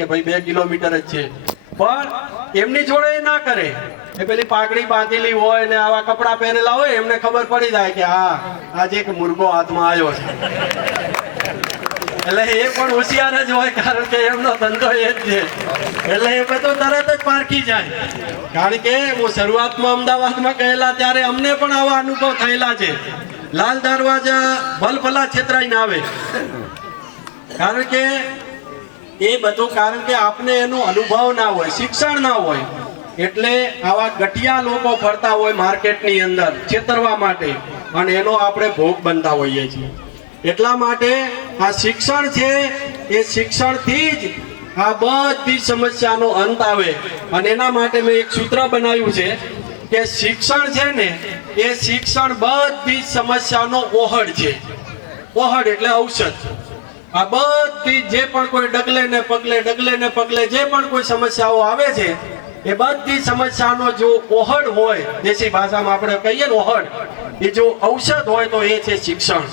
કે ભાઈ 2 કિલોમીટર જ છે, પણ એમની જોડે એ ના કરે. એ પેલી પાઘડી બાંધેલી હોય ને આવા કપડા પહેરેલા હોય, એમને ખબર પડી જાય કે હા આજે એક મુર્ગો હાથમાં આવ્યો છે. એટલે એ પણ હોશિયાર જ હોય, કારણ કે એમનો ધંધો એ જ છે. એટલે એ બધું તરત જ પારખી જાય. કારણ કે હું શરૂઆતમાં અમદાવાદમાં ગયેલા ત્યારે અમને પણ આવા અનુભવ થયેલા છે. લાલ દરવાજા ભલભલા છેતરાઈને આવે, કારણ કે એ બધું કારણ કે આપને એનો અનુભવ ના હોય, શિક્ષણ ના હોય. એટલે આવા ગઠિયા લોકો ફરતા હોય માર્કેટની અંદર છેતરવા માટે, અને એનો આપણે ભોગ બનતા હોઈએ છીએ. એટલા માટે આ શિક્ષણ છે, એ શિક્ષણથી જ આ બધી સમસ્યાનો અંત આવે. અને એના માટે મેં એક સૂત્ર બનાવ્યું છે કે શિક્ષણ છે ને એ શિક્ષણ બધી સમસ્યાનો ઓહડ છે. ઓહડ એટલે ઔષધ. આ બધી જે પણ કોઈ ડગલે ને પગલે જે પણ કોઈ સમસ્યાઓ આવે છે, એ બધી સમસ્યાનો જો ઓહડ હોય, દેશી ભાષામાં આપણે કહીએ ને ઓહડ, એ જો ઔષધ હોય તો એ છે શિક્ષણ.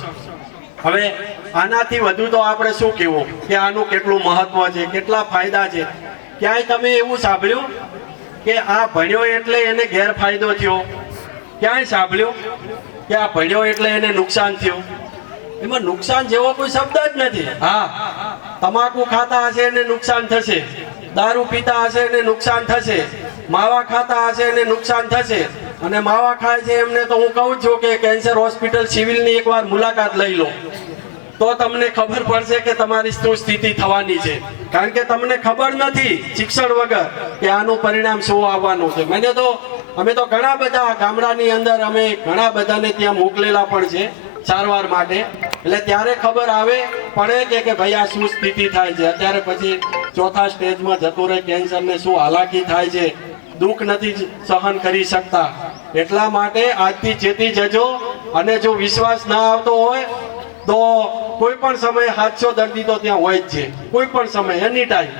હવે આનાથી વધુ તો આપણે શું કહેવું કે આનું કેટલું મહત્વ છે, કેટલા ફાયદા છે. ક્યાંય તમે એવું સાંભળ્યું કે આ ભણ્યો એટલે એને ગેરફાયદો થયો? ક્યાંય સાંભળ્યું કે આ ભણ્યો એટલે એને નુકસાન થયું? એમાં નુકસાન જેવો કોઈ શબ્દ જ નથી. હા, તમાકુ ખાતા હશે એને નુકસાન થશે, દારૂ પીતા હશે એને નુકસાન થશે, માવા ખાતા હશે એને નુકસાન થશે. અને માવા ખાય છે એમને તો હું કહું છું કે કેન્સર હોસ્પિટલ સિવિલની એકવાર મુલાકાત લઈ લો, તો તમને ખબર પડશે કે તમારી શું સ્થિતિ થવાની છે. કારણ કે તમને ખબર નથી શિક્ષણ વગર કે આનું પરિણામ શું આવવાનું છે. અમે તો ઘણા બધા ગામડાની અંદર અમે ઘણા બધાને ત્યાં મોકલેલા પણ છે સારવાર માટે. એટલે ત્યારે ખબર આવે પડે કે ભાઈ આ શું સ્થિતિ થાય છે. અત્યારે પછી ચોથા સ્ટેજમાં જતું રહે કેન્સર ને શું હાલાકી થાય છે, દુઃખ નથી સહન કરી શકતા. એટલા માટે આજથી ચેતી જજો. અને જો વિશ્વાસ ના આવતો હોય તો કોઈ પણ સમયે 700 દર્દી તો ત્યાં હોય જ છે, કોઈ પણ સમય, એની ટાઈમ.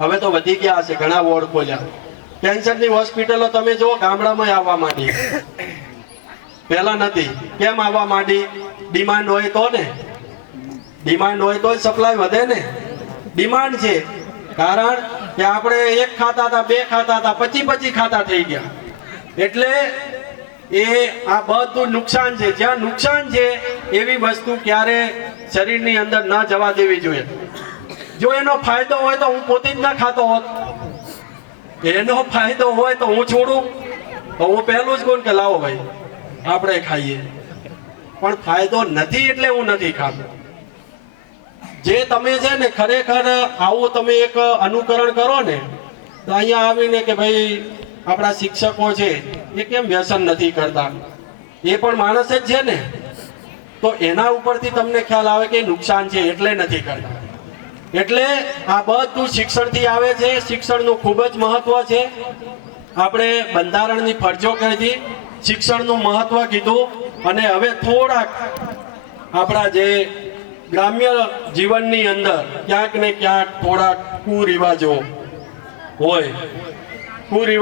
હવે તો વધી ગયા હશે, ઘણા વોર્ડ ખોલ્યા. કેન્સરની હોસ્પિટલો તમે જો ગામડામાં આવવા માંડી, પહેલા નથી. કેમ આવવા માંડી? ડિમાન્ડ હોય તો ને, ડિમાન્ડ હોય તો જ સપ્લાય વધે ને. ડિમાન્ડ છે, કારણ કે આપણે એક ખાતા હતા, 2 ખાતા હતા, 25 ખાતા થઈ ગયા. એટલે એ આ બધું નુકસાન છે. જ્યાં નુકસાન છે એવી વસ્તુ ક્યારે શરીરની અંદર ન જવા દેવી જોઈએ. જો એનો ફાયદો હોય તો હું પોતે જ ના ખાતો હોત. એનો ફાયદો હોય તો હું છોડું? તો હું પહેલું જ કહું કે લાવો ભાઈ આપણે ખાઈએ. પણ ફાયદો નથી એટલે હું નથી ખાતો. જે તમે છે ને ખરેખર આવું તમે એક અનુકરણ કરો ને, તો અહીંયા આવીને કે ભાઈ આપણા શિક્ષકો છે એ કેમ વ્યસન નથી કરતા, એ પણ માણસ જ છે ને, તો એના ઉપરથી તમને ખ્યાલ આવે કે નુકસાન છે એટલે નથી કરતા. એટલે આ બધું શિક્ષણથી આવે છે. શિક્ષણનું ખૂબ જ મહત્વ છે. આપણે બંધારણની ફરજો કરી, શિક્ષણનું મહત્વ કીધું. અને હવે થોડાક આપણા જે ગ્રામ્ય જીવનની અંદર ક્યાંક ને ક્યાંક થોડાક કુરિવાજો હોય, કુરિવાજ